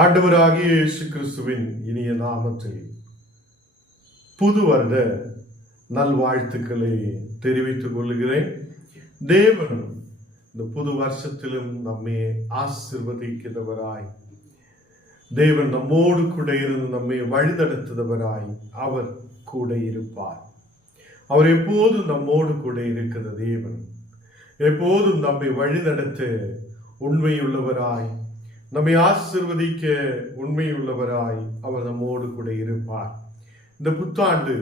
ஆண்டவராகிய இயேசு கிறிஸ்துவின் இனிய நாமத்தில் புது வருட நல்வாழ்த்துக்களை தெரிவித்துக் கொள்கிறேன். தேவன் இந்த புது வருஷத்திலும் நம்மை ஆசீர்வதிக்கிறவராய், தேவன் நம்மோடு கூட இருந்து நம்மை வழிநடத்துகிறவராய் அவர் கூட இருப்பார். அவர் எப்போதும் நம்மோடு கூட இருக்கிற தேவன், எப்போதும் நம்மை வழிநடத்த உண்மையுள்ளவராய், நம்மை ஆசீர்வதிக்க உண்மையுள்ளவராய் அவர் நம்மோடு கூட இருப்பார். இந்த புத்தாண்டு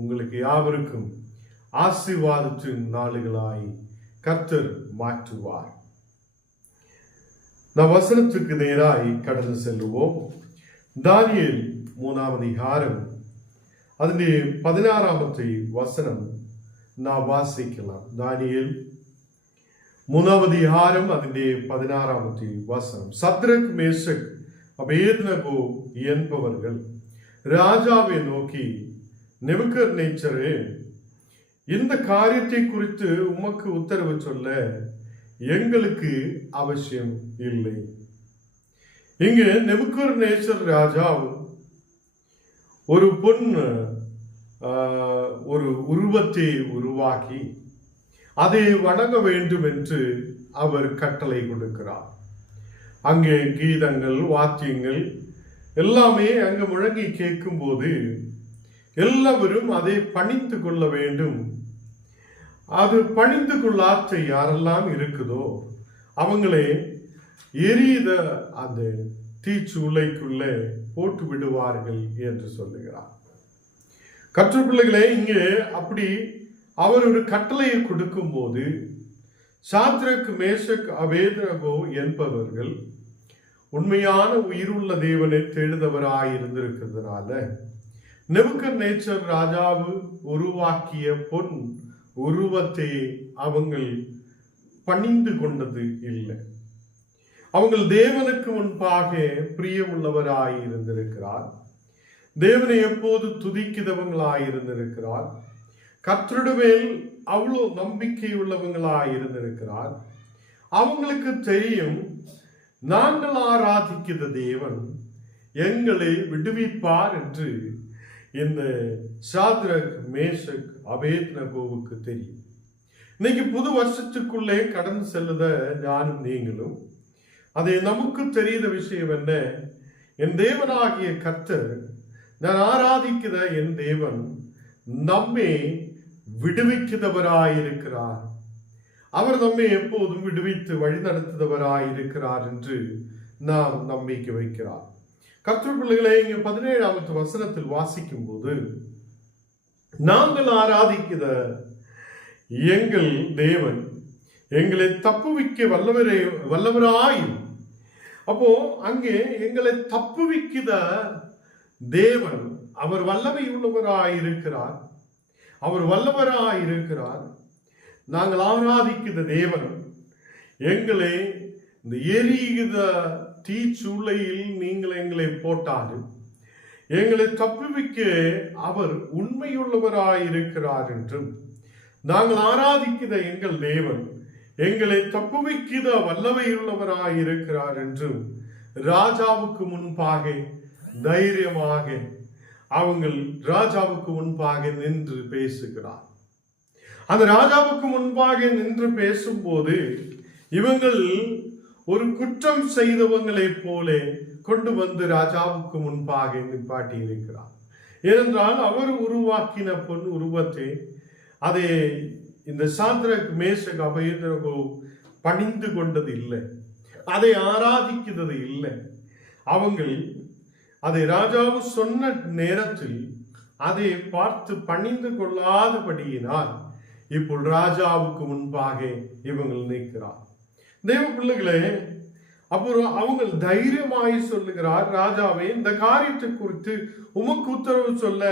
உங்களுக்கு யாவருக்கும் ஆசீர்வாதத்தின் நாளுகளாய் கர்த்தர் மாற்றுவார். நாம் வசனத்துக்கு நேராய் கடந்து செல்லுவோம். தானியேல் 3ஆம் அதிகாரம் அதிலே 16ஆம் வசனம் நாம் வாசிக்கலாம். தானியேல் 3ஆம் அதிகாரம் அதிலே 16ஆம் வசனம். சத்ரக், மேஷக், அபேத்நேகோ என்பவர்கள் ராஜாவை நோக்கி, நேபுகத்நேச்சரே, இந்த காரியத்தை குறித்து உமக்கு உத்தரவு சொல்ல எங்களுக்கு அவசியம் இல்லை. இங்கு நேபுகத்நேச்சர் ராஜா ஒரு ஒரு உருவத்தை உருவாக்கி அதை வணங்க வேண்டும் என்று அவர் கட்டளை கொடுக்கிறார். அங்கே கீதங்கள், வாத்தியங்கள் எல்லாமே அங்கு முழங்கி கேட்கும் போது எல்லாவரும் அதை பணிந்து கொள்ள வேண்டும். அது பணிந்து கொள்ளாற்ற யாரெல்லாம் இருக்குதோ அவங்களே எரியுத அந்த தீச்சூளைக்குள்ளே போட்டு விடுவார்கள் என்று சொல்லுகிறார். கற்றுப்பிள்ளைகளே, இங்கே அப்படி அவர் ஒரு கட்டளையை கொடுக்கும் போது சாத்ரக், மேஷக், அபேத்நேகோ என்பவர்கள் உண்மையான உயிருள்ள தேவனை தேடுதவராயிருந்திருக்கிறதுனால நேபுகத்நேச்சர் ராஜாவு உருவாக்கிய பொன் உருவத்தை அவங்கள் பணிந்து கொண்டது இல்லை. அவங்கள் தேவனுக்கு முன்பாக பிரியமுள்ளவராயிருந்திருக்கிறார். தேவனை எப்போது துதிக்கிறவங்களாயிருந்திருக்கிறார். கர்த்தருடைய அவ்வளோ நம்பிக்கை உள்ளவங்களாயிருந்திருக்கிறார். அவங்களுக்கு தெரியும், நாங்கள் ஆராதிக்கிற தேவன் எங்களை விடுவிப்பார் என்று இந்த சாத்ரக், மேஷக், அபேத்நேகோவுக்கு தெரியும். இன்னைக்கு புது வருஷத்துக்குள்ளே கடந்து செல்லுத நானும் நீங்களும் அதை நமக்கு தெரிந்த விஷயம் என்ன? என் தேவனாகிய கர்த்தர், நான் ஆராதிக்கிற என் தேவன் நம்மை விடுவிக்கிறவராயிருக்கிறார். அவர் நம்மை எப்போதும் விடுவித்து வழி நடத்துகிறவராயிருக்கிறார் என்று நாம் நம்பிக்கை வைக்கிறார். கர்த்தர் பிள்ளைகளை, இங்க 17ஆம் வசனத்தில் வாசிக்கும் போது, நாங்கள் ஆராதிக்கிற எங்கள் தேவன் எங்களை தப்புவிக்க வல்லவராயும், அப்போ அங்கே எங்களை தப்புவிக்கிற தேவன் அவர் வல்லமை உள்ளவராயிருக்கிறார், அவர் வல்லவராயிருக்கிறார். நாங்கள் ஆராதிக்கிற தேவன் எங்களை இந்த எரிகிற தீச்சூளையில் நீங்கள் எங்களை போட்டாலும் எங்களை தப்புவிக்க அவர் உண்மையுள்ளவராயிருக்கிறார் என்றும், நாங்கள் ஆராதிக்கிற எங்கள் தேவன் எங்களை தப்புவிக்கிற வல்லமையுள்ளவராயிருக்கிறார் என்றும் ராஜாவுக்கு முன்பாக தைரியமாக அவங்கள் ராஜாவுக்கு முன்பாக நின்று பேசுகிறார். அந்த ராஜாவுக்கு முன்பாக நின்று பேசும்போது இவங்கள் ஒரு குற்றம் செய்தவங்களை போல கொண்டு வந்து ராஜாவுக்கு முன்பாக நிப்பாட்டி இருக்கிறார். ஏனென்றால் அவர் உருவாக்கின பொன் உருவத்தை அதை இந்த சாத்ரக், மேஷக், அபேத்நேகோ பணிந்து கொண்டது இல்லை, அதை ஆராதிக்கிறது இல்லை. அவங்கள் அதை ராஜாவு சொன்ன நேரத்தில் அதை பார்த்து பணிந்து கொள்ளாதபடியினால் இப்போ ராஜாவுக்கு முன்பாக இவங்கள் நிற்கிறார். தேவ பிள்ளைகளே, அப்புறம் அவங்க தைரியமாய் சொல்லுகிறார், ராஜாவே, இந்த காரியத்தை குறித்து உமக்கு உத்தரவு சொல்ல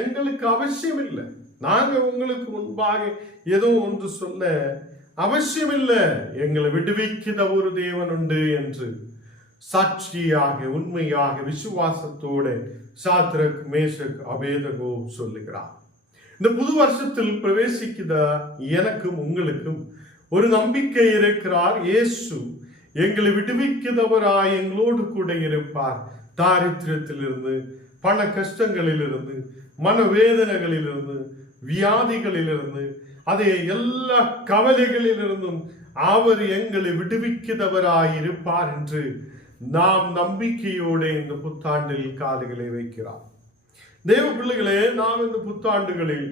எங்களுக்கு அவசியம் இல்லை. நாங்க உங்களுக்கு முன்பாக ஏதோ ஒன்று சொல்ல அவசியம் இல்லை. எங்களை விடுவிக்கிற ஒரு தேவன் உண்டு என்று சாட்சியாக, உண்மையாக, விசுவாசத்தோடு சாத்ரக், மேஷக், அபேத்நேகோ சொல்லுகிறார். இந்த புது வருஷத்தில் பிரவேசிக்கிற எனக்கும் உங்களுக்கும் ஒரு நம்பிக்கை இருக்கிறார். இயேசு எங்களை விடுவிக்கிறவராய் எங்களோடு கூட இருப்பார். தாரித்திரத்திலிருந்து, பண கஷ்டங்களிலிருந்து, மனவேதனைகளிலிருந்து, வியாதிகளிலிருந்து, அதே எல்லா கவலைகளிலிருந்தும் அவர் எங்களை விடுவிக்கிறவராய் இருப்பார் என்று நாம் நம்பிக்கையோடு இந்த புத்தாண்டில் காதுகளை வைக்கிறார். தேவ பிள்ளைகளே, நாம் இந்த புத்தாண்டுகளில்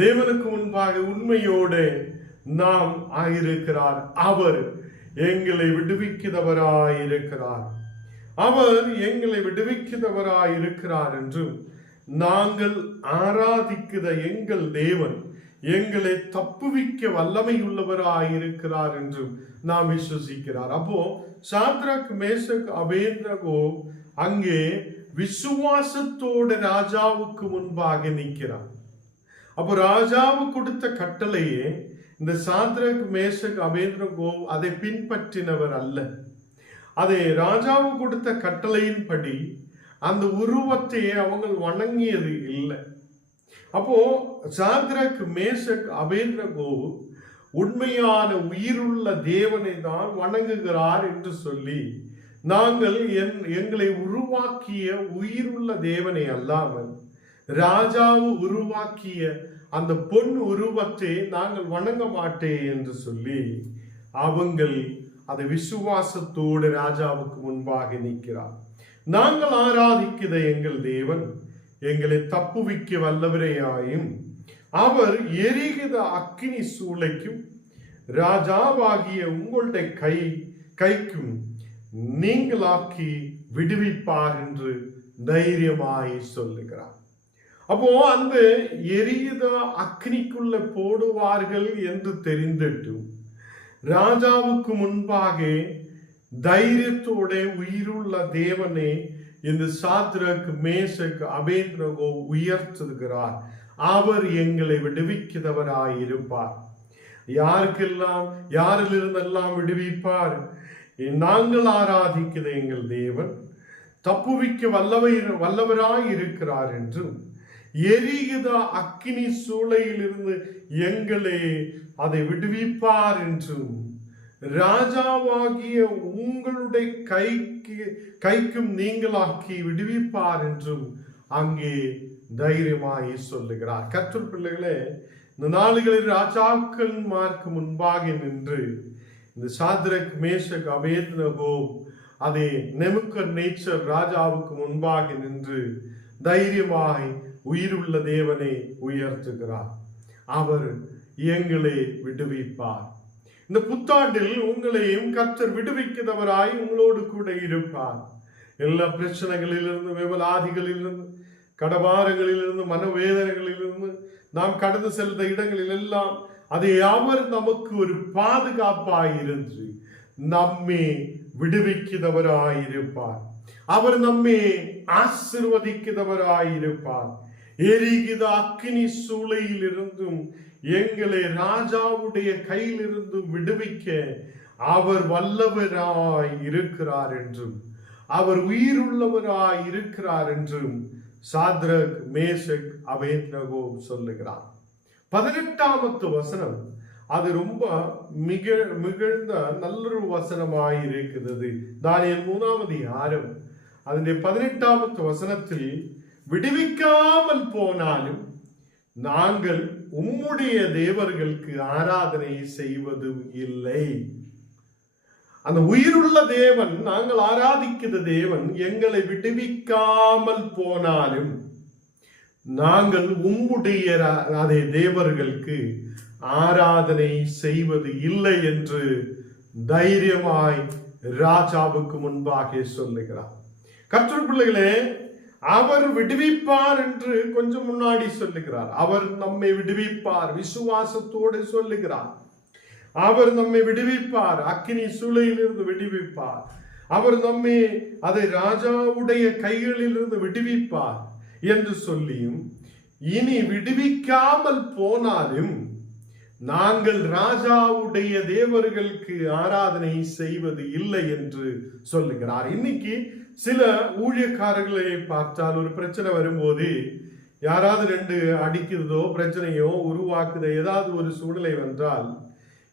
தேவனுக்கு முன்பாக உண்மையோடு நாம் ஆயிருக்கிறார். அவர் எங்களை விடுவிக்கிறவராய் இருக்கிறார். அவர் எங்களை விடுவிக்கிறவராய் இருக்கிறார் என்றும், நாங்கள் ஆராதிக்கிற எங்கள் தேவன் எங்களை தப்புவிக்க வல்லமை உள்ளவராய் இருக்கிறார் என்றும் நாம் விசுவசிக்கிறார். அப்போ சாத்ராக், மேஷக், அபேத்நேகோ அங்கே விசுவாசத்தோடு ராஜாவுக்கு முன்பாக நிற்கிறார். அப்போ ராஜாவு கொடுத்த கட்டளையே இந்த சாத்ராக், மேஷக், அபேத்நேகோ அதை பின்பற்றினவர் அல்ல. அதை ராஜாவு கொடுத்த கட்டளையின்படி அந்த உருவத்தை அவங்க வணங்கியது இல்லை. அப்போ சாத்ராக், மேஷக், அபேத்நேகோ உண்மையான உயிருள்ள தேவனை தான் வணங்குகிறார் என்று சொல்லி, நாங்கள் எங்களை உருவாக்கிய உயிருள்ள தேவனை அல்லாமல் ராஜாவு உருவாக்கிய அந்த பொன் உருவத்தை நாங்கள் வணங்க மாட்டேன் என்று சொல்லி அவங்கள் அதை விசுவாசத்தோடு ராஜாவுக்கு முன்பாக நிற்கிறார். நாங்கள் ஆராதிக்கிற எங்கள் தேவன் எங்களை தப்புவிக்க வல்லவரையாயும், அவர் எரிகிற அக்கினி சூளைக்கும் ராஜாவாகிய உங்களுடைய கைக்கும் நீங்களாக்கி விடுவிப்பார் என்று தைரியமாய் சொல்லுகிறார். அப்போ அந்த எரிகிற அக்னிக்குள்ள போடுவார்கள் என்று தெரிந்துட்டும் ராஜாவுக்கு முன்பாக தைரியத்தோட உயிருள்ள தேவனை இந்த சாத்ராக், மேஷக், அபேத்நேகோ உயர்த்துகிறார். அவர் எங்களை விடுவிக்கிறவராய் இருப்பார். யாரிலிருந்தெல்லாம் விடுவிப்பார்? நாங்கள் ஆராதிக்கிற எங்கள் தேவன் தப்புவிக்க வல்லவராய் இருக்கிறார் என்றும், எரிகிற அக்கினி சூளையிலிருந்து எங்களை அதை விடுவிப்பார் என்றும், ராஜாவாகிய உங்களுடைய கைக்கும் நீங்களாக்கி விடுவிப்பார் என்றும் அங்கே தைரியமாய் சொல்லுகிறார். கர்த்தர் பிள்ளைகளே, இந்த நாளுகளில் ராஜாக்கள் மார்க்கு முன்பாக நின்று இந்த சாத்ராக், மேஷக், அபேத்நேகோ அதே நேபுக்கத்நேச்சர் ராஜாவுக்கு முன்பாக நின்று தைரியமாய் உயிருள்ள தேவனை உயர்த்துகிறார். அவர் எங்களை விடுவிப்பார். இந்த புத்தாண்டில் உங்களையும் கர்த்தர் விடுவிக்கிறவராய் உங்களோடு கூட இருப்பார். எல்லா பிரச்சனைகளிலிருந்து, விவலாதிகளிலிருந்து, கடபாரங்களிலிருந்து, மனவேதனைகளிலிருந்து நாம் கடந்து செல்த இடங்களில் எல்லாம் அதை அவர் நமக்கு ஒரு பாதுகாப்பாயிருந்து நம்மை விடுவிக்கிறவராயிருப்பார். அவர் நம்மை ஆசீர்வதிக்கிறவராயிருப்பார். எரிகிற அக்கினி சூளையில் இருந்தும் எங்களை ராஜாவுடைய கையிலிருந்து விடுவிக்க அவர் வல்லவராய் இருக்கிறார் என்றும், அவர் உயிருள்ளவராய் இருக்கிறார் என்றும் சாத்ராக், மேஷக், அபேத்நேகோ சொல்லுகிறார். 18வது வசனம் அது ரொம்ப மிகழ்ந்த நல்லொரு வசனமாய் இருக்கிறது. தானியேல் 3வது அதிகாரம் அதனுடைய 18வது வசனத்தில், விடுவிக்காமல் போனாலும் நாங்கள் உம்முடைய தேவர்களுக்கு ஆராதனை செய்வதும் இல்லை. அந்த உயிருள்ள தேவன், நாங்கள் ஆராதிக்கிற தேவன் எங்களை விடுவிக்காமல் போனாலும் நாங்கள் உம்முடைய அதே தேவர்களுக்கு ஆராதனை செய்வது இல்லை என்று தைரியமாய் ராஜாவுக்கு முன்பாக சொல்லுகிறார். கர்த்தர் பிள்ளைகளே, அவர் விடுவிப்பார் என்று கொஞ்சம் முன்னாடி சொல்லுகிறார். அவர் நம்மை விடுவிப்பார், விசுவாசத்தோடு சொல்லுகிறார். அவர் நம்மை விடுவிப்பார், அக்கினி சூளையிலிருந்து விடுவிப்பார். அவர் நம்மை அதை ராஜாவுடைய கைகளிலிருந்து விடுவிப்பார் என்று சொல்லியும், இனி விடுவிக்காமல் போனாலும் நாங்கள் ராஜாவுடைய தேவர்களுக்கு ஆராதனை செய்வது இல்லை என்று சொல்லுகிறார். இன்னைக்கு சில ஊழியக்காரர்களை பார்த்தால் ஒரு பிரச்சனை வரும்போது, யாராவது 2 அடிக்கிறதோ பிரச்சனையோ உருவாக்குதோ ஏதாவது ஒரு சூழ்நிலை வந்தால்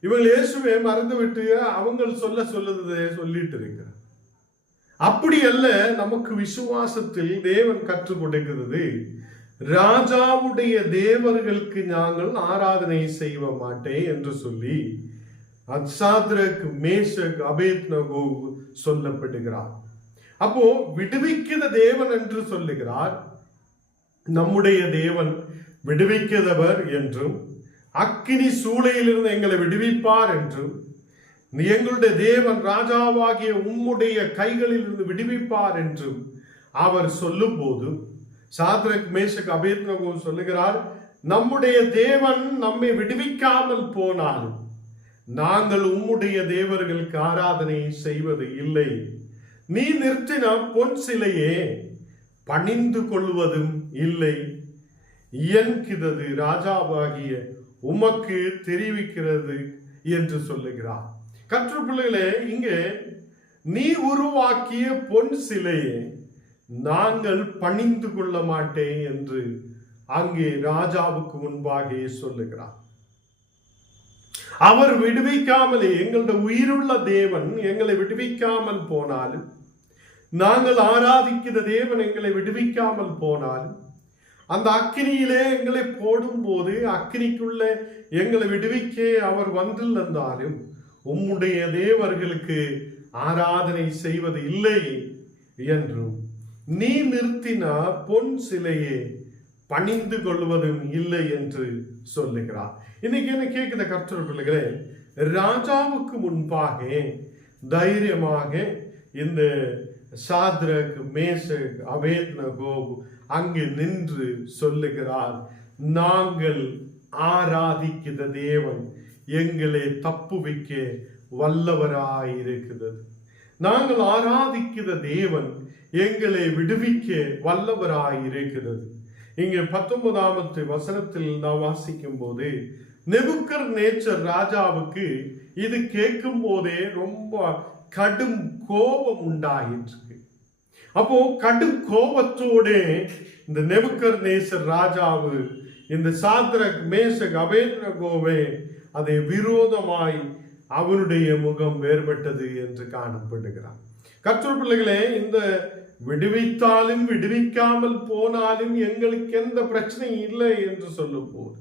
இவங்க இயேசுவை மறந்து விட்டு அவங்க சொல்லுறதை சொல்லிட்டு இருக்கிறார். அப்படி அல்ல, நமக்கு விசுவாசத்தில் தேவன் கற்றுக் கொடுக்கிறது, ராஜாவுடைய தேவர்களுக்கு நாங்கள் ஆராதனை செய்ய மாட்டேன் என்று சொல்லி சாத்ரக், மேஷக், அபேத்நேகோ சொல்லப்படுகிறார். அப்போ விடுவிக்கிற தேவன் என்று சொல்லுகிறார். நம்முடைய தேவன் விடுவிக்கிறவர் என்றும், அக்கினி சூளையிலிருந்து எங்களை விடுவிப்பார் என்றும், எங்களுடைய தேவன் ராஜாவாகிய உம்முடைய கைகளில் இருந்து விடுவிப்பார் என்றும் அவர் சொல்லும் போது சாத்ரக், மேஷக், அபேத்நேகோ சொல்லுகிறார், நம்முடைய தேவன் நம்மை விடுவிக்காமல் போனாலும் நாங்கள் உம்முடைய தேவர்களுக்கு ஆராதனை செய்வது இல்லை. நீ நிறுத்தின பொன் சிலையே பணிந்து கொள்வதும் இல்லை என்கிறது ராஜாவாகிய உமக்கு தெரிவிக்கிறது என்று சொல்லுகிறார். கற்று பிள்ளைகளே, இங்கே நீ உருவாக்கிய பொன் சிலையை நாங்கள் பணிந்து கொள்ள மாட்டேன் என்று அங்கே ராஜாவுக்கு முன்பாக சொல்லுகிறார். அவர் விடுவிக்காமலே, எங்களுடைய உயிருள்ள தேவன் எங்களை விடுவிக்காமல் போனாலும், நாங்கள் ஆராதிக்கிற தேவன் எங்களை விடுவிக்காமல் போனாலும், அந்த அக்கினியிலே எங்களை போடும் போது அக்கினிக்குள்ள எங்களை விடுவிக்க அவர் வந்திருந்தாலும் உம்முடைய தேவர்களுக்கு ஆராதனை செய்வது இல்லை என்றும், நீ நிறுத்தின பொன் சிலையை பணிந்து கொள்வதும் இல்லை என்று சொல்லுகிறார். இன்னைக்கு என்ன கேட்கிற கர்த்தர் பிள்ளைகளே, ராஜாவுக்கு முன்பாக தைரியமாக இந்த சாத்ரக், மேஷக், அபேத்நேகோ அங்கு நின்று சொல்லுகிறார், நாங்கள் ஆராதிக்கிற தேவன் எங்களை தப்புவிக்க வல்லவராயிருக்கிறது. நாங்கள் ஆராதிக்கிற தேவன் எங்களை விடுவிக்க வல்லவராயிருக்கிறது. இங்கே 19ஆம் வசனத்தில் நாம் வாசிக்கும் போது நேபுக்கத்நேச்சர் ராஜாவுக்கு இது கேட்கும் போதே ரொம்ப கடும் கோபம் உண்டாயிற்று. அப்போ கடும் கோபத்தோடு இந்த நேபுக்கத்நேச்சர் ராஜாவு இந்த சாத்ரக், மேஷக், அபேத்நேகோவை அதை விரோதமாய் அவனுடைய முகம் வேறுபட்டது என்று காணப்படுகிறார். கர்த்தர் பிள்ளைகளே, இந்த விடுவித்தாலும் விடுவிக்காமல் போனாலும் எங்களுக்கு எந்த பிரச்சனையும் இல்லை என்று சொல்லும் போது,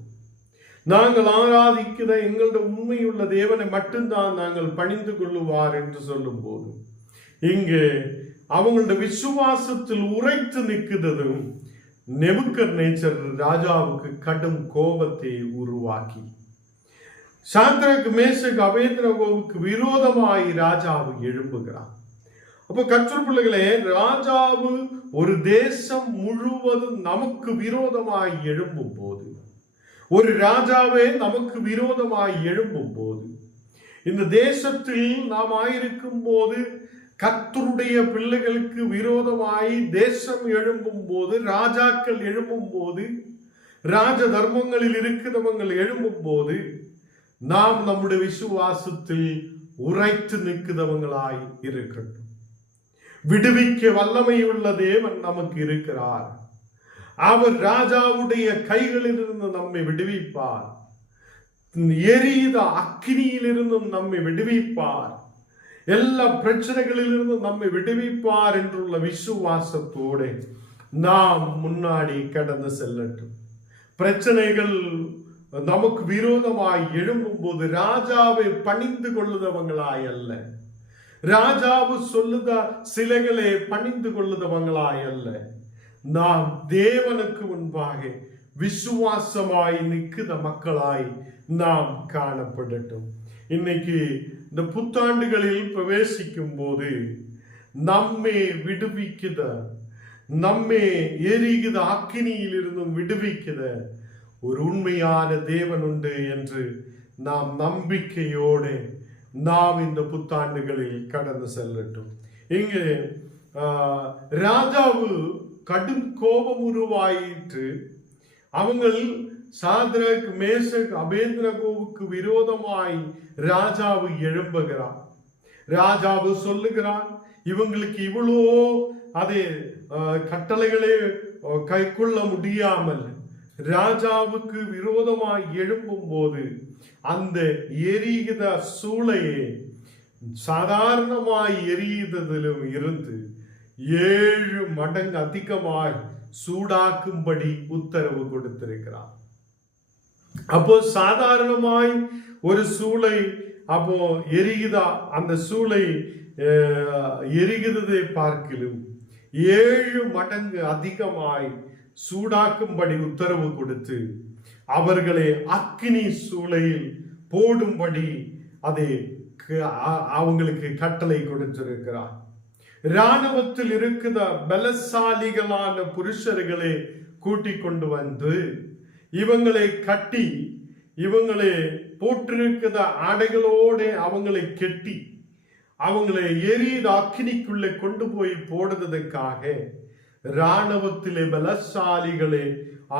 நாங்கள் ஆராதிக்கிற எங்களுடைய உண்மையுள்ள தேவனை மட்டும்தான் நாங்கள் பணிந்து கொள்ளுவார் என்று சொல்லும் போது, இங்கே அவங்களுடைய விசுவாசத்தில் உரைத்து நிற்கிறதும் நேபுக்கத்நேச்சர் ராஜாவுக்கு கடும் கோபத்தை உருவாக்கி சாத்ரக், மேஷக், அபேத்நேகோவுக்கு விரோதமாய் ராஜாவு எழும்புகிறார். அப்போ கர்த்தர் பிள்ளைகளே, ராஜாவு ஒரு தேசம் முழுவதும் நமக்கு விரோதமாய் எழும்பும் போது, ஒரு ராஜாவே நமக்கு விரோதமாய் எழும்பும் போது, இந்த தேசத்தில் நாம் ஆயிருக்கும் போது கர்த்தருடைய பிள்ளைகளுக்கு விரோதமாய் தேசம் எழும்பும் போது, ராஜாக்கள் எழும்பும் போது, ராஜ தர்மங்களில் இருக்கிறவங்கள் எழும்பும் போது, நாம் நம்முடைய விசுவாசத்தில் உரைத்து நிற்கிறவங்களாய் இருக்கட்டும். விடுவிக்க வல்லமையுள்ள தேவன் நமக்கு இருக்கிறார். அவர் ராஜாவுடைய கைகளிலிருந்து நம்மை விடுவிப்பார். எரித அக்கினியிலிருந்தும் நம்மை விடுவிப்பார். எல்லா பிரச்சனைகளிலிருந்தும் நம்மை விடுவிப்பார் என்றுள்ள விசுவாசத்தோடு நாம் முன்னாடி கடந்து செல்லட்டும். பிரச்சனைகள் நமக்கு விரோதமாய் எழும்பும் போது ராஜாவை பணிந்து கொள்ளுதவங்களாய் அல்ல, ராஜாவு சொல்லுத சிலைகளை பணிந்து கொள்ளுதவங்களாய் அல்ல, நாம் தேவனுக்கு முன்பாக விசுவாசமாய் நிற்கிற மக்களாய் நாம் காணப்படட்டும். இன்னைக்கு இந்த புத்தாண்டுகளில் பிரவேசிக்கும் போது நம்மை விடுவிக்கிற, நம்மை எரிகிற அக்கினியில் இருந்தும் விடுவிக்கிற ஒரு உண்மையான தேவன் உண்டு என்று நாம் நம்பிக்கையோடு நாம் இந்த புத்தாண்டுகளில் கடந்து செல்லட்டும். இங்கே ராஜாவு கடும் கோபம் உருவாயிற்று. அவங்கள் சாத்ரக், மேஷக், அபேத்நேகோவுக்கு விரோதமாய் ராஜாவு எழும்புகிறார். ராஜாவு சொல்லுகிறான், இவங்களுக்கு இவ்வளோ அதே கட்டளைகளே கைக்கொள்ள முடியாமல் ராஜாவுக்கு விரோதமாய் எழும்பும் போது அந்த எரிகிற சூளையை சாதாரணமாய் எரியுததிலும் இருந்து 7 மடங்கு அதிகமாய் சூடாக்கும்படி உத்தரவு கொடுத்திருக்கிறார். அப்போ சாதாரணமாய் ஒரு சூளை அப்போ எரியுதா, அந்த சூளை எரிகிறதை பார்க்கிலும் 7 மடங்கு அதிகமாய் சூடாக்கும்படி உத்தரவு கொடுத்து அவர்களை அக்கினி சூளையில் போடும்படி அதை அவங்களுக்கு கட்டளை கொடுத்திருக்கிறார். இராணுவத்தில் இருக்கிற பலசாலிகளான புருஷர்களை கூட்டிக் கொண்டு வந்து இவங்களை கட்டி இவங்களை போட்டிருக்கிற ஆடைகளோடு அவங்களை கெட்டி அவங்களை எரித அக்கினிக்குள்ளே கொண்டு போய் போடுவதற்காக இராணுவத்திலே பலசாலிகளே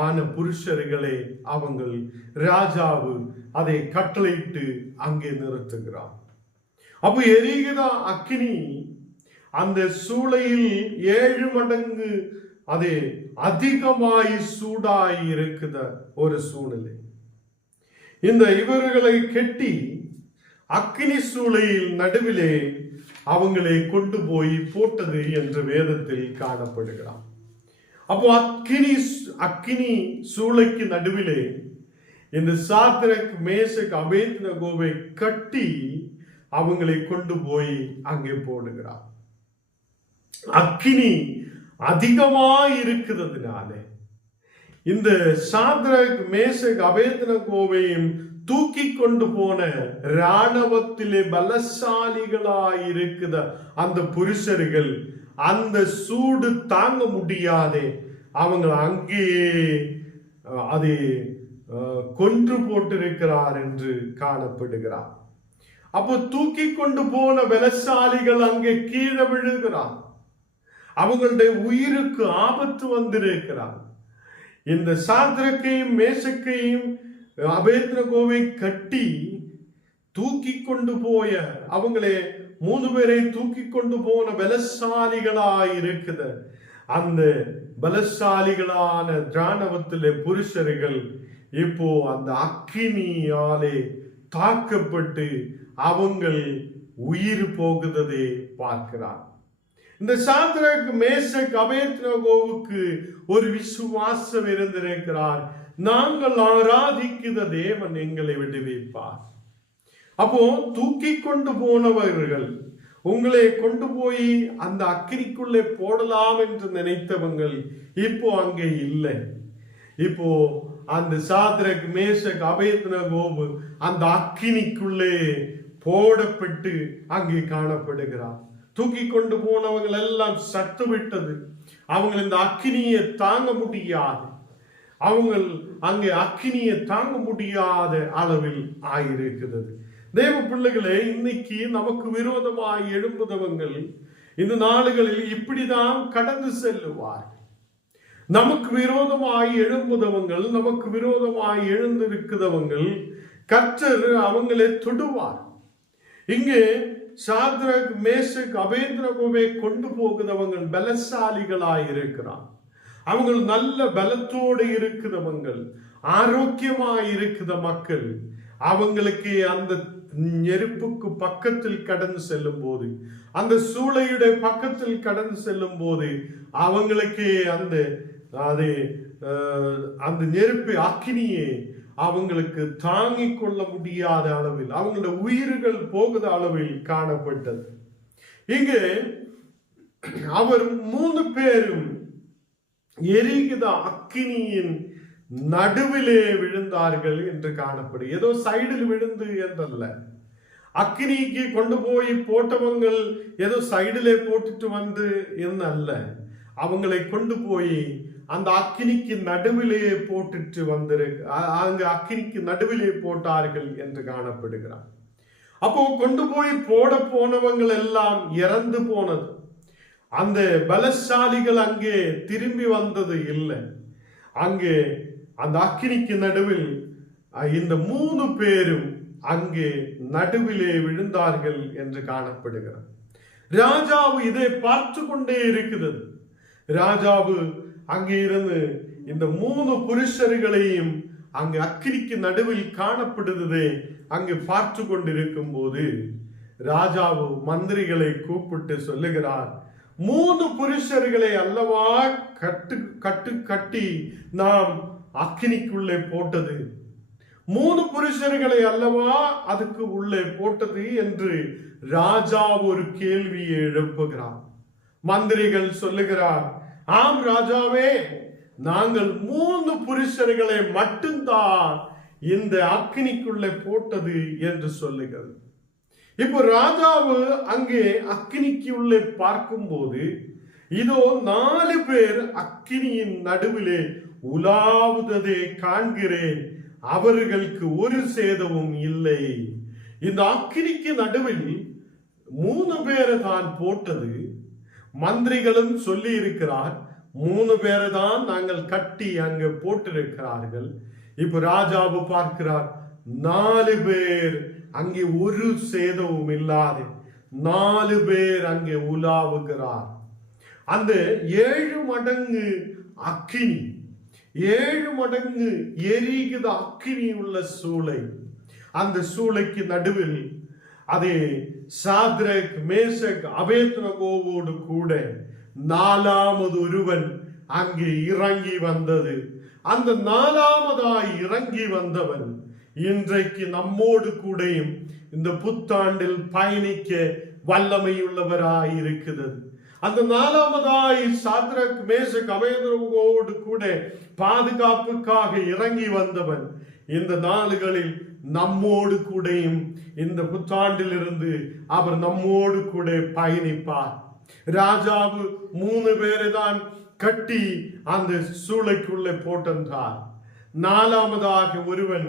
ஆன புருஷர்களே அவங்கள் ராஜாவு அதை கட்டளையிட்டு அங்கே நிறுத்துகிறார். அப்போ எரிகிற அக்கினி அந்த சூளையில் 7 மடங்கு அது அதிகமாய் சூடாய் இருக்கிற ஒரு சூழ்நிலை. இந்த இவர்களை கெட்டி அக்கினி சூளையில் நடுவிலே அவங்களை கொண்டு போய் போட்டது என்று வேதத்தில் காணப்படுகிறார். அப்போ அக்கினி சூளைக்கு நடுவிலே இந்த சாத்ரக் மேஷக் அபேத்நேகோவை கட்டி அவங்களை கொண்டு போய் அங்கே போடுகிறார். அக்கினி அதிகமாய் இருக்கிறதுனால இந்த சாத்ரக் மேஷக் அபேத்நேகோவையும் தூக்கி கொண்டு போன இராணுவத்திலே பலசாலிகளாய் இருக்கிற அந்த புருஷர்கள் அந்த சூடு தாங்க முடியாதே அவங்க அங்கேயே அதை கொன்று போட்டிருக்கிறார் என்று காணப்படுகிறார். அப்போ தூக்கி கொண்டு போன பலசாலிகள் அங்கே கீழே விழுகிறார். அவங்களுடைய உயிருக்கு ஆபத்து வந்திருக்கிறார். இந்த சாத்ரக்கையும் மேஷக்கையும் அபேத்நேகோவை கட்டி தூக்கி கொண்டு போய அவங்களே 3 பேரை தூக்கி கொண்டு போன பலசாலிகளாய் இருக்குது அந்த பலசாலிகளான இராணுவத்திலே புருஷர்கள் இப்போ அந்த அக்கினியாலே தாக்கப்பட்டு அவங்கள் உயிர் போகுததை பார்க்கிறார். இந்த சாத்ரக் மேஷக் அபேத்நேகோவுக்கு ஒரு விசுவாசம் இருந்திருக்கிறார். நாங்கள் ஆராதிக்கிற தேவன் எங்களை விடுவிப்பார். அப்போ தூக்கி கொண்டு போனவர்கள் உங்களை கொண்டு போய் அந்த அக்கினிக்குள்ளே போடலாம் என்று நினைத்தவங்கள் இப்போ அங்கே இல்லை. இப்போ அந்த சாத்ரக் மேஷக் அபேத்நேகோவு அந்த அக்கினிக்குள்ளே போடப்பட்டு அங்கே காணப்படுகிறார். தூக்கி கொண்டு போனவர்கள் எல்லாம் சத்து விட்டது. அவங்க இந்த அக்கினியை தாங்க முடியாது. அவங்க அங்கே அக்கினியை தாங்க முடியாத அளவில் ஆயிருக்கிறது. தேவ பிள்ளைகளே, இன்னைக்கு நமக்கு விரோதமாய் எழும்புதவங்கள் இந்த நாடுகளில் இப்படிதான் கடந்து செல்லுவார். நமக்கு விரோதமாய் எழும்புதவங்கள், நமக்கு விரோதமாய் எழுந்திருக்கிறவங்கள் கர்த்தர் அவங்களை தொடுவார். இங்கே சாத்ரக் மேஷக் அபேத்நேகோவை கொண்டு போகிறவங்க பலசாலிகளாய் இருக்கிறார். அவங்க நல்ல பலத்தோடு இருக்கிறவங்கள், ஆரோக்கியமாய் இருக்கிற மக்கள். அவங்களுக்கு அந்த நெருப்புக்கு பக்கத்தில் கடந்து செல்லும் போது, அந்த சூளையுடைய பக்கத்தில் கடந்து செல்லும் போது அவங்களுக்கு அந்த நெருப்பு அக்கினியை அவங்களுக்கு தாங்கிக் கொள்ள முடியாத அளவில் அவங்களோட உயிர்கள் போகுத அளவில் காணப்பட்டது. இங்கு அவர் 3 பேரும் எரிகிற அக்கினியின் நடுவிலே விழுந்தார்கள் என்று காணப்படும். ஏதோ சைடில் விழுந்து என்றல்ல, அக்கினிக்கு கொண்டு போய் போட்டவங்கள் ஏதோ சைடிலே போட்டுட்டு வந்து என்னல்ல, அவங்களை கொண்டு போய் அந்த அக்கினிக்கு நடுவிலே போட்டுட்டு வந்திருக்கு. அங்க அக்கினிக்கு நடுவிலே போட்டார்கள் என்று காணப்படுகிறார். அப்போ கொண்டு போய் போட போனவங்கள் எல்லாம் இறந்து போனது. அந்த பலசாலிகள் அங்கே திரும்பி வந்தது இல்லை. அங்கே அந்த அக்கினிக்கு நடுவில் இந்த 3 பேரும் அங்கே நடுவிலே விழுந்தார்கள் என்று காணப்படுகிறார். ராஜாவு இதை பார்த்து கொண்டே இருக்கிறது. ராஜாவு அங்கே இருந்து இந்த 3 புருஷர்களையும் அங்கு அக்கினிக்கு நடுவில் காணப்படுவதை அங்கு பார்த்து கொண்டிருக்கும் போது ராஜாவு மந்திரிகளை கூப்பிட்டு சொல்லுகிறார், 3 புருஷர்களை அல்லவா கட்டி நாம் அக்கினிக்குள்ளே போட்டது, 3 புருஷர்களை அல்லவா அதுக்கு உள்ளே போட்டது என்று ராஜா ஒரு கேள்வியை எழுப்புகிறார். மந்திரிகள் சொல்லுகிறார், ஆம் ராஜாவே, நாங்கள் 3 புருஷர்களை மட்டும்தான் இந்த அக்கினிக்குள்ளே போட்டது என்று சொல்லுகிறது. இப்போ ராஜாவு அங்கே அக்கினிக்கு உள்ளே பார்க்கும் போது இதோ 4 பேர் அக்கினியின் நடுவிலே உலாவுவதை காண்கிறேன், அவர்களுக்கு ஒரு சேதமும் இல்லை. இந்த அக்கினிக்கு நடுவில் 3 பேரை தான் போட்டது. மந்திரிகளும் சொல்லி இருக்கிறார், 3 பேரை தான் நாங்கள் கட்டி அங்க போட்டிருக்கிறார்கள். இப்ப ராஜாவு பார்க்கிறார், 4 பேர் அங்கே ஒரு சேதமும் இல்லாது 4 பேர் அங்கே உலாவுகிறார். அந்த 7 மடங்கு அக்கினி, 7 மடங்கு எரிகிற அக்கினி உள்ள சூளை, அந்த சூளைக்கு நடுவில் அதே சாத்ரக் மேஷக் அபேத்நேகோவோடு கூட 4வது ஒருவன் அங்கே இறங்கி வந்தது. அந்த 4வதாய் இறங்கி வந்தவன் இன்றைக்கு நம்மோடு கூடயும் இந்த புத்தாண்டில் பயணிக்க வல்லமையுள்ளவராய் இருக்கிறது. அந்த 4வதாய் சாத்ரக் மேஷக் அபேத்நேகோவோடு கூட பாதுகாப்புக்காக இறங்கி வந்தவன் இந்த நாளுகளில் நம்மோடு கூடயும் இந்த புத்தாண்டில் இருந்து அவர் நம்மோடு கூட பயணிப்பார். ராஜாவு 3 பேரை தான் கட்டி அந்த சூளைக்குள்ளே போட்டார். 4வதாக ஒருவன்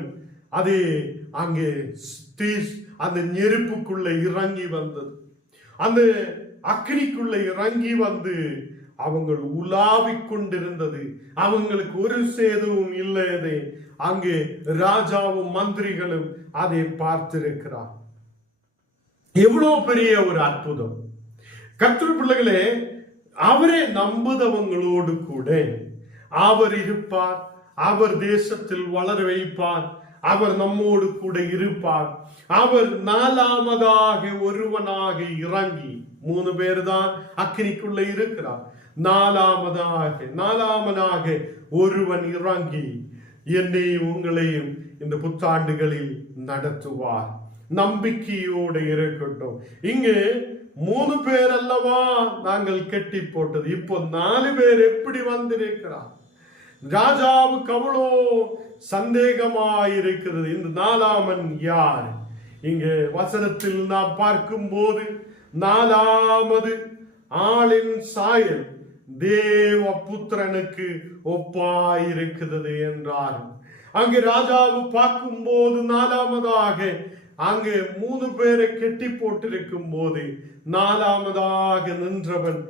அதே அங்கே அந்த நெருப்புக்குள்ளே இறங்கி வந்தது. அந்த அக்கினிக்குள்ளே இறங்கி வந்து அவங்க உலாவிக் கொண்டிருந்தது. அவங்களுக்கு ஒரு சேதமும் இல்லையதே அங்கே ராஜாவும் மந்திரிகளும் அதை பார்த்திருக்கிறார். எவ்வளவு பெரிய ஒரு அற்புதம்! கர்த்தருடைய பிள்ளைகளே, அவரே நம்புதவங்களோடு கூட அவர் இருப்பார், அவர் தேசத்தில் வளர வைப்பார், அவர் நம்மோடு கூட இருப்பார். அவர் 4வதாக ஒருவனாக இறங்கி, 3 பேர் தான் அக்கினிக்குள்ள இருக்கிறார், 4வனாக ஒருவன் இறங்கி என்னை உங்களையும் இந்த புத்தாண்டுகளில் நடத்துவார். நம்பிக்கையோடு இருக்கட்டும். இங்கு 3 பேர் அல்லவா நாங்கள் கட்டி போட்டது, இப்போ 4 பேர் எப்படி வந்திருக்கிறார்? ராஜாவுக்கு அவ்வளோ சந்தேகமாயிருக்கிறது, இந்த 4வன் யார்? இங்கு வசனத்தில் நாம் பார்க்கும் போது 4வது ஆளின் சாயல் தேவ புத்திரனுக்கு ஒப்பாயிருக்கிறது என்றார். அங்கு ராஜாவு பார்க்கும் போது 4வதாக அங்கு 3 பேரை கெட்டி போட்டிருக்கும் போது 4வதாக நின்றவன்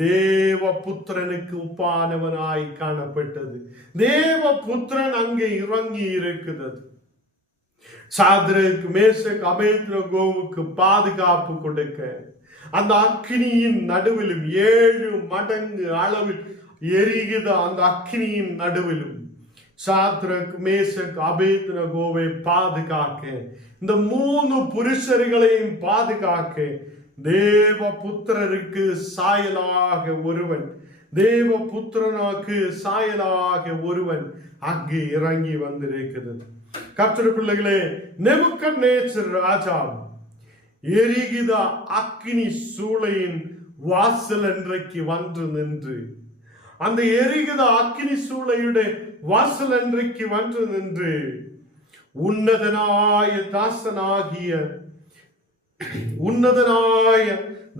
தேவ புத்திரனுக்கு ஒப்பானவனாய் காணப்பட்டது. தேவ புத்திரன் அங்கே இறங்கி இருக்கிறது. சாத்ரக் மேஷக் அபேத்நேகோவுக்கு பாதுகாப்பு கொடுக்க அந்த அக்கினியின் நடுவிலும் 7 மடங்கு அளவில் எரிகிற அந்த அக்கினியின் நடுவிலும் சாத்ரக் மேஷக் அபேத்நேகோவை பாதுகாக்க, இந்த 3 புருஷர்களையும் பாதுகாக்க தேவ புத்திரருக்கு சாயலாக ஒருவன், தேவ புத்திரனுக்கு சாயலாக ஒருவன் அங்கே இறங்கி வந்திருக்கிறது. கர்த்தருடைய பிள்ளைகளே, நேபுக்கத்நேச்சர் ராஜா எரிகிற அக்கினி சூளையின் வாசல் அன்றைக்கு வந்து நின்று, அந்த எரிகிற அக்கினி சூளையுடைய வாசல் அன்றைக்கு வந்து நின்று உன்னதனாய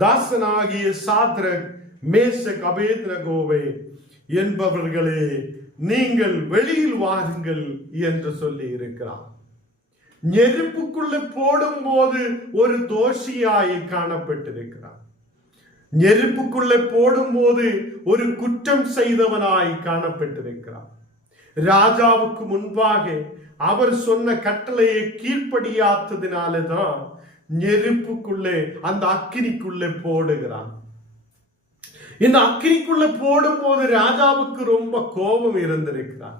தாசனாகிய சாத்ரக் மேஷக் அபேத்நேகோவே என்பவர்களே, நீங்கள் வெளியில் வாருங்கள் என்று சொல்லி இருக்கிறார். நெருப்புக்குள்ள போடும் போது ஒரு தோஷியாய் காணப்பட்டிருக்கிறார். நெருப்புக்குள்ளே போடும் போது ஒரு குற்றம் செய்தவனாய் காணப்பட்டிருக்கிறார். ராஜாவுக்கு முன்பாக அவர் சொன்ன கட்டளையை கீழ்ப்படியாததினாலதான் நெருப்புக்குள்ளே அந்த அக்கினிக்குள்ளே போடுகிறான். இந்த அக்கினிக்குள்ள போடும் போது ராஜாவுக்கு ரொம்ப கோபம் இருந்திருக்கிறார்.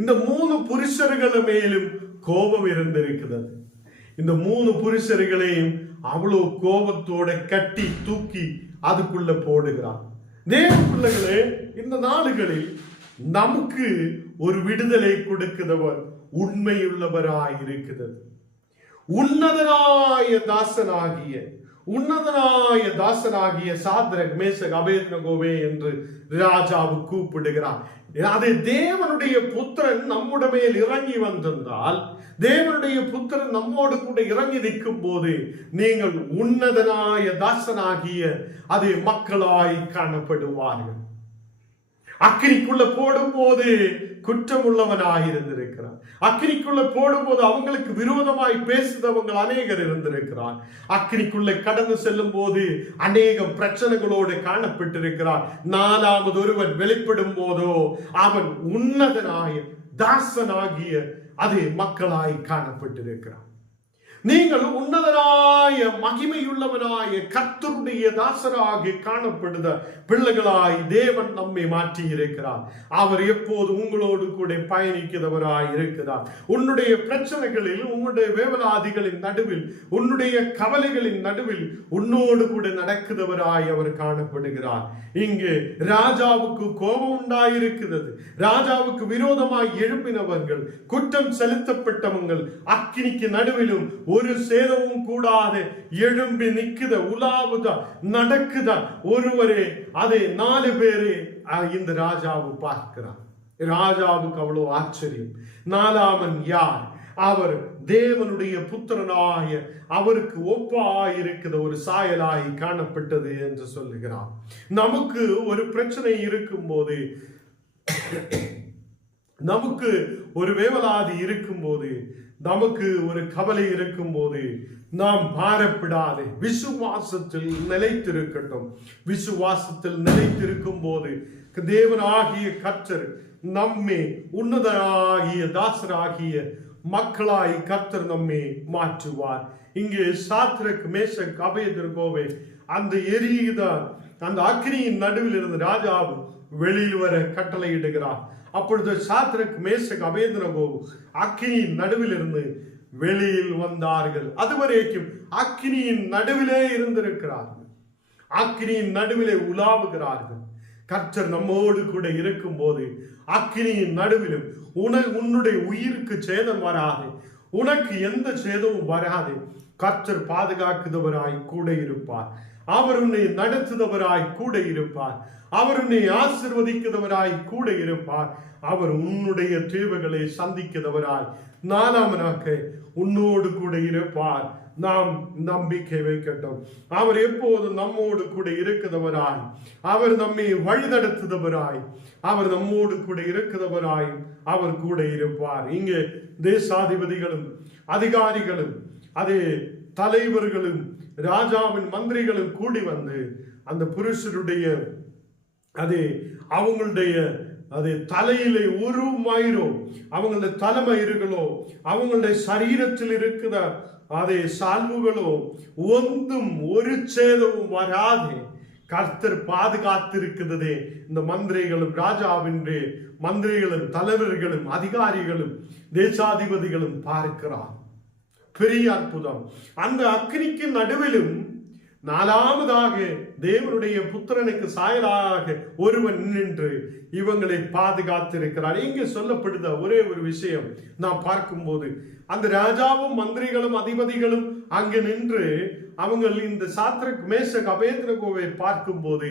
இந்த 3 புருஷர்கள் மேலும் கோபம் இருந்திருக்கிறது. இந்த 3 புருஷர்களையும் அவ்வளவு கோபத்தோட கட்டி தூக்கி அதுக்குள்ள போடுகிறார். தேவ பிள்ளைகளே, இந்த நாடுகளில் நமக்கு ஒரு விடுதலை கொடுக்கிறவர் உண்மையுள்ளவராய் இருக்கிறது. உன்னதனாய தாசனாகிய சாத்ரக் மேஷக் அபேத்நேகோவே என்று ராஜாவு கூப்பிடுகிறார். அது தேவனுடைய புத்திரன் நம்முடைய மேல் இறங்கி வந்திருந்தால், தேவனுடைய புத்திரன் நம்மோடு கூட இறங்கி நிற்கும் போது நீங்கள் உன்னதனாய தாசனாகிய அது மக்களாய் காணப்படுவார்கள். அக்கினிக்குள்ள போடும் போது குற்றம் உள்ளவனாய் இருந்திருக்கிறார். அக்கினிக்குள்ள போடும் போது அவங்களுக்கு விரோதமாய் பேசுதவங்க அநேகர் இருந்திருக்கிறார். அக்கினிக்குள்ள கடந்து செல்லும் போது அநேக பிரச்சனைகளோடு காணப்பட்டிருக்கிறார். 4வது ஒருவன் வெளிப்படும் போதோ அவன் உன்னதனாய தாசனாகிய அது மக்களாய் காணப்பட்டிருக்கிறார். நீங்கள் உன்னதனாய மகிமையுள்ளவனாய கர்த்தருடைய தாசராக காணப்படுத பிள்ளைகளாய் தேவன் நம்மை மாற்றி இருக்கிறார். அவர் எப்போது உங்களோடு கூட பயணிக்கிறவராய் இருக்கிறார். உன்னுடைய பிரச்சனைகளில், உன்னுடைய வேவலாதிகளின் நடுவில், உன்னுடைய கவலைகளின் நடுவில் உன்னோடு கூட நடக்கிறவராய் அவர் காணப்படுகிறார். இங்கு ராஜாவுக்கு கோபம் உண்டாயிருக்கிறது. ராஜாவுக்கு விரோதமாய் எழுப்பினவர்கள், குற்றம் செலுத்தப்பட்டவங்கள் அக்கினிக்கு நடுவிலும் ஒரு சேதமும் கூடாது எழும்பி நிக்குத, உலாவுத, நடக்குத ஒருவரே, அதை 4 பேரே இந்த ராஜாவு பார்க்கிறார். ராஜாவுக்கு அவ்வளவு ஆச்சரியம். 4ஆமன் யார்? அவர் தேவனுடைய புத்திரனாய அவருக்கு ஒப்பாயிருக்கிற ஒரு சாயலாய் காணப்பட்டது என்று சொல்லுகிறார். நமக்கு ஒரு பிரச்சனை இருக்கும் போது, நமக்கு ஒரு வேவலாதி இருக்கும் போது, நமக்கு ஒரு கவலை இருக்கும் போது நாம் பாரப்படாது விசுவாசத்தில் நிலைத்திருக்கட்டும். விசுவாசத்தில் நிலைத்திருக்கும் போது தேவனாகிய கர்த்தர் நம்மை உன்னதராகிய தாசராகிய மக்களாய் கர்த்தர் நம்மை மாற்றுவார். இங்கே சாத்ரக் மேஷக் அபேத்நேகோவே அந்த எரியுத அந்த அக்னியின் நடுவில் இருந்து ராஜாவு வெளியில் வர கட்டளையிடுகிறார். அப்பொழுது சாத்ரக் மேஷக் அபேத்நேகோ அக்கினியின் நடுவில் இருந்து வெளியில் வந்தார்கள். அதுவரைக்கும் அக்கினியின் நடுவிலே இருந்திருக்கிறார்கள். அக்கினியின் நடுவிலே உலாவுகிறார்கள். கர்த்தர் நம்மோடு கூட இருக்கும் போது அக்கினியின் நடுவிலும் உன்னுடைய உயிருக்கு சேதம் வராது, உனக்கு எந்த சேதமும் வராது. கர்த்தர் பாதுகாக்குதவராய் கூட இருப்பார். அவர் உன்னை நடத்துதவராய் கூட இருப்பார். அவர் உன்னை ஆசீர்வதிக்கிறவராய் கூட இருப்பார். அவர் உன்னுடைய தேவைகளை சந்திக்கிறவராய் 4ஆமனாக உன்னோடு கூட இருப்பார். நாம் நம்பிக்கை வைக்கட்டும். அவர் எப்போது நம்மோடு கூட இருக்கிறவராய், அவர் நம்மை வழிநடத்துதவராய், அவர் நம்மோடு கூட இருக்கிறவராய் அவர் கூட இருப்பார். இங்கே தேசாதிபதிகளும் அதிகாரிகளும் அதே தலைவர்களும் ராஜாவின் மந்திரிகளும் கூடி வந்து அந்த புருஷருடைய அவங்களுடைய தலையிலே ஒரு மயிரோ, அவங்களுடைய தலைமயிர்களோ, அவங்களுடைய சரீரத்தில் இருக்கிற சால்வுகளோ ஒன்றும் ஒரு சேதமும் வராது. கர்த்தர் பாதுகாத்திருக்கிறதே இந்த மந்திரிகளும் ராஜாவின் மந்திரிகளும் தலைவர்களும் அதிகாரிகளும் தேசாதிபதிகளும் பார்க்கிறார். பெரிய அற்புதம். அந்த அக்கினிக்கு நடுவிலும் 4ஆவதாக தேவனுடைய புத்திரனுக்கு சாயலாக ஒருவன் நின்று இவங்களை பாதுகாத்திருக்கிறார். இங்கே சொல்லப்படுத ஒரே ஒரு விஷயம் நாம் பார்க்கும்போது, அந்த ராஜாவும் மந்திரிகளும் அதிபதிகளும் அங்கு நின்று அவங்க இந்த சாத்ரக் மேஷக் அபேத்நேகோவை பார்க்கும்போது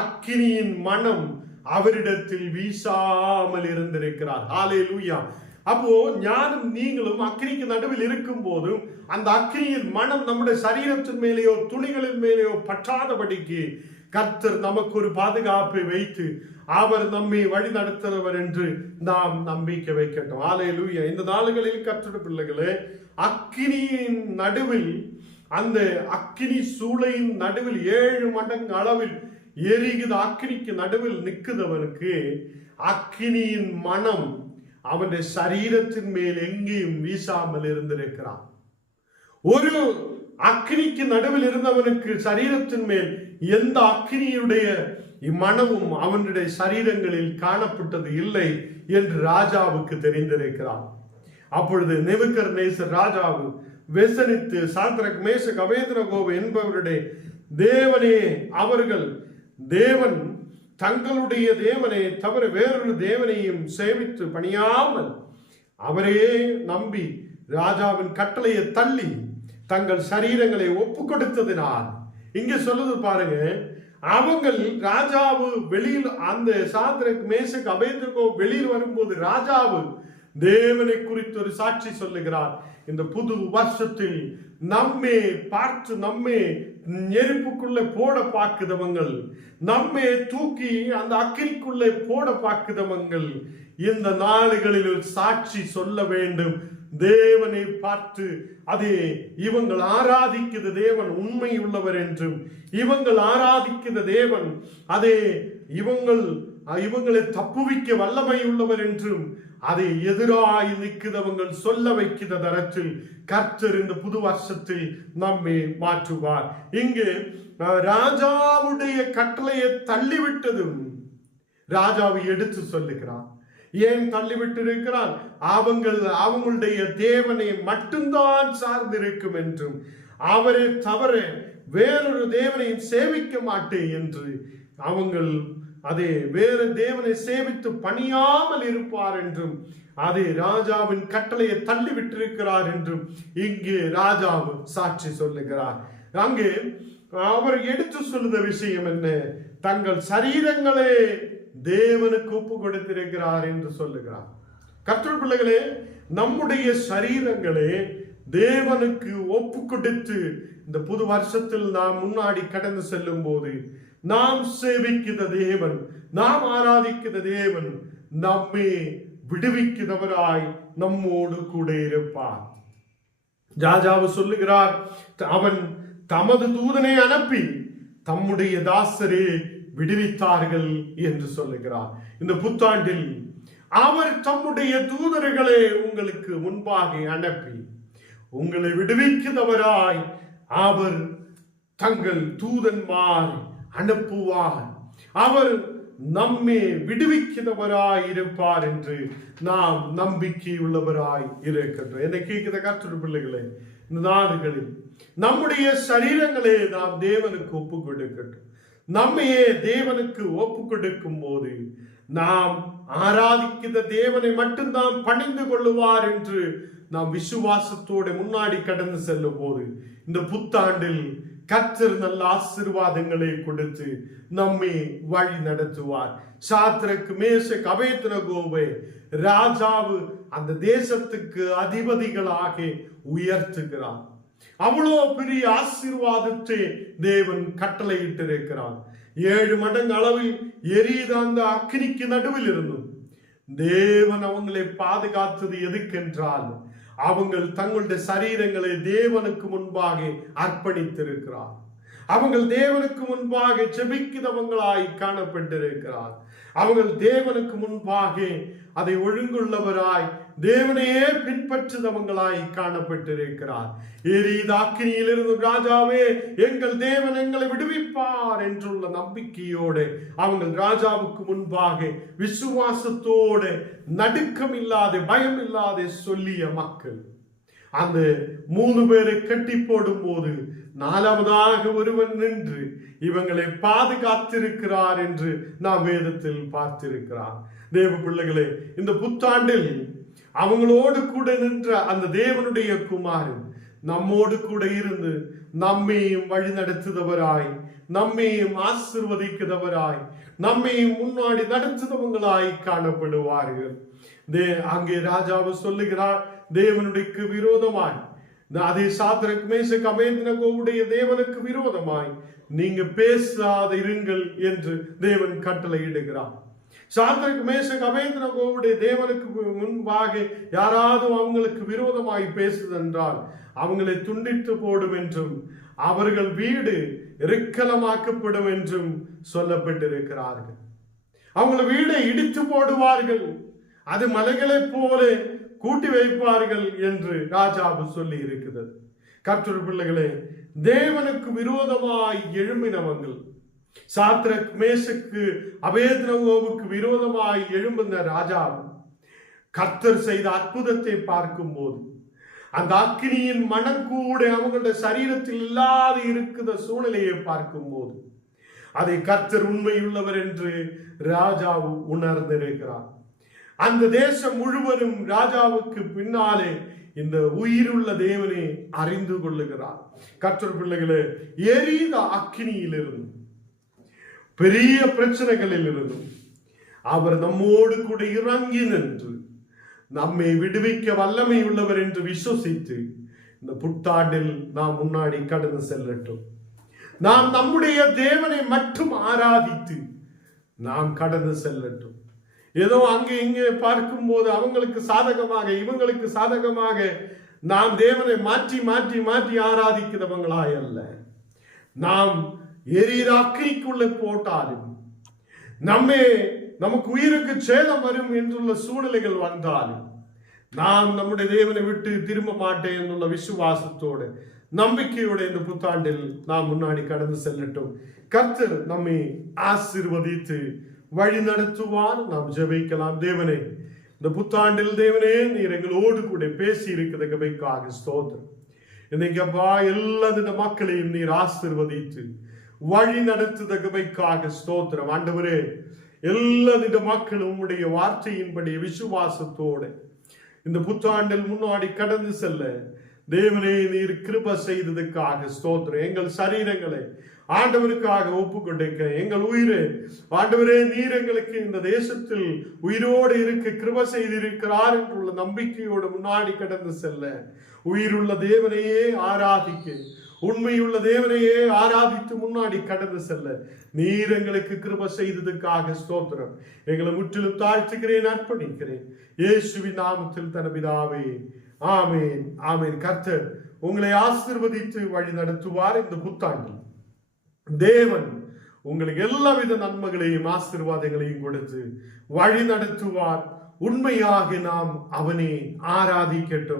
அக்கினியின் மனம் அவரிடத்தில் வீசாமல் இருந்திருக்கிறார். ஹல்லேலூயா. அப்போ ஞானம் நீங்களும் அக்கினிக்கு நடுவில் இருக்கும் போதும் அந்த அக்கினியின் மனம் நம்முடைய சரீரத்தின் மேலேயோ துணிகளின் மேலேயோ பற்றாதபடிக்கு கர்த்தர் நமக்கு ஒரு பாதுகாப்பை வைத்து அவர் நம்மை வழி நடத்துகிறவர் என்று நாம் நம்பிக்கை வைக்கட்டும். ஹல்லேலூயா. இந்த நாளுகளில் கர்த்தருடைய பிள்ளைகளே, அக்கினியின் நடுவில், அந்த அக்கினி சூளையின் நடுவில் 7 மடங்கு அளவில் எரிகிற அக்கினிக்கு நடுவில் நிற்கிறவனுக்கு அக்கினியின் மனம் அவனுடைய சரீரத்தின் மேல் எங்கேயும் வீசாமல் இருந்திருக்கிறான். ஒரு அக்கினிக்கு நடுவில் இருந்தவனுக்கு சரீரத்தின் மேல் எந்த அக்கினியுடைய இம்மனமும் அவனுடைய சரீரங்களில் காணப்பட்டது இல்லை என்று ராஜாவுக்கு தெரிந்திருக்கிறார். அப்பொழுது நேபுக்கத்நேசர் ராஜாவு வெசனித்து சாத்ரக் மேஷக் அபேத்நேகோ என்பவருடைய தேவனே, அவர்கள் தேவன் தங்களுடைய தேவனை தவிர வேறொரு தேவனையும் சேவித்து பணியாமல் அவரையே நம்பி ராஜாவின் கட்டளையை தள்ளி தங்கள் சரீரங்களை ஒப்பு கொடுத்ததினால், இங்க சொல்லுது பாருங்க, அவங்கள் ராஜாவு வெளியில், அந்த சாத்ரக் மேஷக் அபேத்நேகோ வெளியில் வரும்போது ராஜாவு தேவனை குறித்து ஒரு சாட்சி சொல்லுகிறார். இந்த புது வருஷத்தில் நம்மை பார்த்து நம்மை நெருப்புக்குள்ள போட பார்க்குதவங்கள், நம்மை தூக்கி அந்த அக்கினிக்குள்ளே போட பார்க்குதவங்கள் இந்த நாளுகளில் சாட்சி சொல்ல வேண்டும். தேவனை பார்த்து அதே இவங்கள் ஆராதிக்கிற தேவன் உண்மை உள்ளவர் என்றும், இவங்கள் ஆராதிக்கிற தேவன் அதே இவங்களை தப்புவிக்க வல்லமை உள்ளவர் என்றும் அதை எதிராய் நிற்கிறவங்கள் சொல்ல வைக்கிற தரத்தில் கர்த்தர் இந்த புது வருஷத்தில் நம்மை மாற்றுவார். இங்கு ராஜாவுடைய கட்டளையை தள்ளிவிட்டதும் ராஜாவை எடுத்து சொல்லுகிறார். ஏன் தள்ளிவிட்டு இருக்கிறார்? அவங்களுடைய தேவனை மட்டும்தான் சார்ந்திருக்கும் என்றும், அவரை தவிர வேறொரு தேவனையும் சேவிக்க மாட்டேன் என்று அவங்கள் அதே வேறு தேவனை சேவித்து பணியாமல் இருப்பார் என்றும், அதே ராஜாவின் கட்டளையை தள்ளி விட்டிருக்கிறார் என்றும் இங்கு ராஜாவு சாட்சி சொல்லுகிறார். அங்கு அவர் எடுத்து சொல்லுத விஷயம் என்ன? தங்கள் சரீரங்களே தேவனுக்கு ஒப்பு கொடுத்திருக்கிறார் என்று சொல்லுகிறார். கர்த்தர் பிள்ளைகளே, நம்முடைய சரீரங்களே தேவனுக்கு ஒப்பு கொடுத்து இந்த புது வருஷத்தில் நாம் முன்னாடி கடந்து செல்லும் போது நாம் சேவிக்கிற தேவன், நாம் ஆராதிக்கிற தேவன் நம்மை விடுவிக்கிறவராய் நம்மோடு கூட இருப்பார். ராஜாவு சொல்லுகிறார், அவன் தமது தூதனை அனுப்பி தம்முடைய தாசரே விடுவித்தார்கள் என்று சொல்லுகிறார். இந்த புத்தாண்டில் அவர் தம்முடைய தூதர்களை உங்களுக்கு முன்பாக அனுப்பி உங்களை விடுவிக்கிறவராய் அவர் தங்கள் தூதன்மார் அனுப்புவார். அவர் நம்மை விடுவிக்கிறவராய் இருப்பார் என்று நாம் நம்பிக்கை உள்ளவராய் இருக்கின்றோம். என்னை கேட்கிற கர்த்தருடைய பிள்ளைகளே, இந்த நாடுகளில் நம்முடைய சரீரங்களே நாம் தேவனுக்கு ஒப்பு கொடுக்கட்டும். நம்மையே தேவனுக்கு ஒப்பு கொடுக்கும் போது நாம் ஆராதிக்கிற தேவனை மட்டும்தான் பணிந்து கொள்ளுவார் என்று நாம் விசுவாசத்தோடு முன்னாடி கடந்து செல்லும் போது இந்த புத்தாண்டில் கர்த்தர் நல்ல ஆசீர்வாதங்களை கொடுத்து நம்மை வழி நடத்துவார். சாத்ரக் மேஷக் அபேத்நேகோவை ராஜாவு அந்த தேசத்துக்கு அதிபதிகளாக உயர்த்துகிறார். அவ்வளோ பெரிய ஆசீர்வாதத்தை தேவன் கட்டளையிட்டிருக்கிறார். 7 மடங்கு அளவில் எரியுத அந்த அக்கினிக்கு நடுவில் இருந்தும் தேவன் அவங்களை பாதுகாத்தது எதுக்கென்றால் அவங்கள் தங்களுடைய சரீரங்களை தேவனுக்கு முன்பாக அர்ப்பணித்திருக்கிறார். அவங்கள் தேவனுக்கு முன்பாக ஜெபிக்கிறவங்களாய் காணப்பட்டிருக்கிறார். அவர்கள் தேவனுக்கு முன்பாக அதை ஒழுங்குள்ளவராய் தேவனையே பின்பற்றுதவங்களாய் காணப்பட்டிருக்கிறார். எரியுத அக்கினியிலிருந்து ராஜாவே எங்கள் தேவன் எங்களை விடுவிப்பார் என்றுள்ள நம்பிக்கையோடு அவங்கள் ராஜாவுக்கு முன்பாக விசுவாசத்தோடு நடுக்கம் இல்லாத பயம் இல்லாத சொல்லிய மக்கள் அந்த 3 பேரை கட்டி போடும் போது 4வதாக ஒருவன் நின்று இவங்களை பாதுகாத்திருக்கிறார் என்று நாம் வேதத்தில் பார்த்திருக்கிறார். தேவ பிள்ளைகளே, இந்த புத்தாண்டில் அவங்களோடு கூட நின்ற அந்த தேவனுடைய குமாரன் நம்மோடு கூட இருந்து நம்மையும் வழி நடத்துதவராய், நம்மையும் ஆசீர்வதிக்கிறவராய், நம்மையும் முன்னாடி நடத்துதவங்களாய் காணப்படுவார்கள். அங்கே ராஜாவு சொல்லுகிறார், தேவனுடைய விரோதமாய் அதே சாத்ரக் மேஷக் அபேத்நேகோவுடைய தேவனுக்கு விரோதமாய் நீங்க பேசாத இருங்கள் என்று தேவன் கட்டளை இடுகிறார். சாத்ரக் மேஷக் அபேத்நேகோவுடைய தேவனுக்கு முன்பாக யாராவது அவங்களுக்கு விரோதமாய் பேசுதென்றால் அவங்களை துண்டித்து போடும் என்றும் அவர்கள் வீடு எரிக்கலமாக்கப்படும் என்றும் சொல்லப்பட்டிருக்கிறார்கள். அவங்கள வீடை இடித்து போடுவார்கள், அது மலைகளை போல கூட்டி வைப்பார்கள் என்று ராஜாவு சொல்லி இருக்கிறது. கர்த்தர் பிள்ளைகளே, தேவனுக்கு விரோதமாய் எழும்பினவங்கள், சாத்ரக் மேஷக்கு அபேத்நேகோவுக்கு விரோதமாய் எழும்பின ராஜாவும் கர்த்தர் செய்த அற்புதத்தை பார்க்கும் போது அந்த அக்கினியின் மனம் கூட அவங்களுடைய சரீரத்தில் இல்லாத இருக்கிற சூழ்நிலையை பார்க்கும் போது அதை கர்த்தர் உண்மையுள்ளவர் என்று ராஜாவு உணர்ந்திருக்கிறார். அந்த தேசம் முழுவதும் ராஜாவுக்கு பின்னாலே இந்த உயிருள்ள தேவனை அறிந்து கொள்ளுகிறார். கர்த்தர் பிள்ளைகளே, எரித அக்கினியிலிருந்து பெரிய பிரச்சனைகளில் இருந்தும் அவர் நம்மோடு கூட இறங்கி நின்று நம்மை விடுவிக்க வல்லமை உள்ளவர் என்று விசுவசித்து இந்த புத்தாண்டில் நாம் முன்னாடி கடந்து செல்லட்டும். நாம் நம்முடைய தேவனை மட்டும் ஆராதித்து நாம் கடந்து செல்லட்டும். ஏதோ அங்கே இங்கே பார்க்கும் போது அவங்களுக்கு சாதகமாக இவங்களுக்கு சாதகமாக நாம் தேவனை மாற்றி மாற்றி மாற்றி ஆராதிக்கிறவங்களாய் அல்ல. நாம் எரிகிற அக்கினிக்குள்ள போட்டாலும் நமக்கு உயிருக்கு சேதம் வரும் என்றுள்ள சூழ்நிலைகள் வந்தாலும் நாம் நம்முடைய தேவனை விட்டு திரும்ப மாட்டேன் എന്നുള്ള விசுவாசத்தோடு நம்பிக்கையோட இந்த புத்தாண்டில் நாம் முன்னாடி கடந்து செல்லட்டும். கர்த்தர் நம்மை ஆசீர்வதித்து வழி நடத்துவார். நாம் ஜெபிக்கலாம். தேவனே, இந்த புத்தாண்டில் தேவனே நீர் எங்களோடு கூட பேசி இருக்கிற கிருபைக்காக ஸ்தோத்திரம். இன்னைக்கு அப்பா எல்லா மக்களையும் நீர் ஆசீர்வதித்து வழி நடத்துத கிருபைக்காக ஸ்தோத்திரம். ஆண்டவரே, எல்லா மக்களும் உம்முடைய வார்த்தையின்படி விசுவாசத்தோடு இந்த புத்தாண்டில் முன்னாடி கடந்து செல்ல தேவனே நீர் கிருபை செய்ததுக்காக ஸ்தோத்திரம். எங்கள் சரீரங்களை ஆண்டவருக்காக ஒப்பு கொடுக்க, எங்கள் உயிரை ஆண்டவரே நீர் எங்களுக்கு இந்த தேசத்தில் உயிரோடு இருக்க கிருபை செய்திருக்கிறார் என்றுள்ள நம்பிக்கையோடு முன்னாடி கடந்து செல்ல, உயிருள்ள தேவனையே ஆராதிக்க, உண்மையுள்ள தேவனையே ஆராதித்து முன்னாடி கடந்து செல்ல நீர் எங்களுக்கு கிருபை செய்ததுக்காக ஸ்தோத்திரம். எங்களை முற்றிலும் தாழ்த்துகிறேன், அர்ப்பணிக்கிறேன் இயேசுவின் நாமத்தில் தனபிதாவே, ஆமேன் ஆமேன். கர்த்தர் உங்களை ஆசீர்வதித்து வழி நடத்துவார். இந்த புத்தாண்டில் தேவன் உங்களுக்கு எல்லாவித நன்மைகளையும் ஆசீர்வாதங்களையும் கொடுத்து வழி நடத்துவார். உண்மையாக நாம் அவனை ஆராதிக்கட்டும்.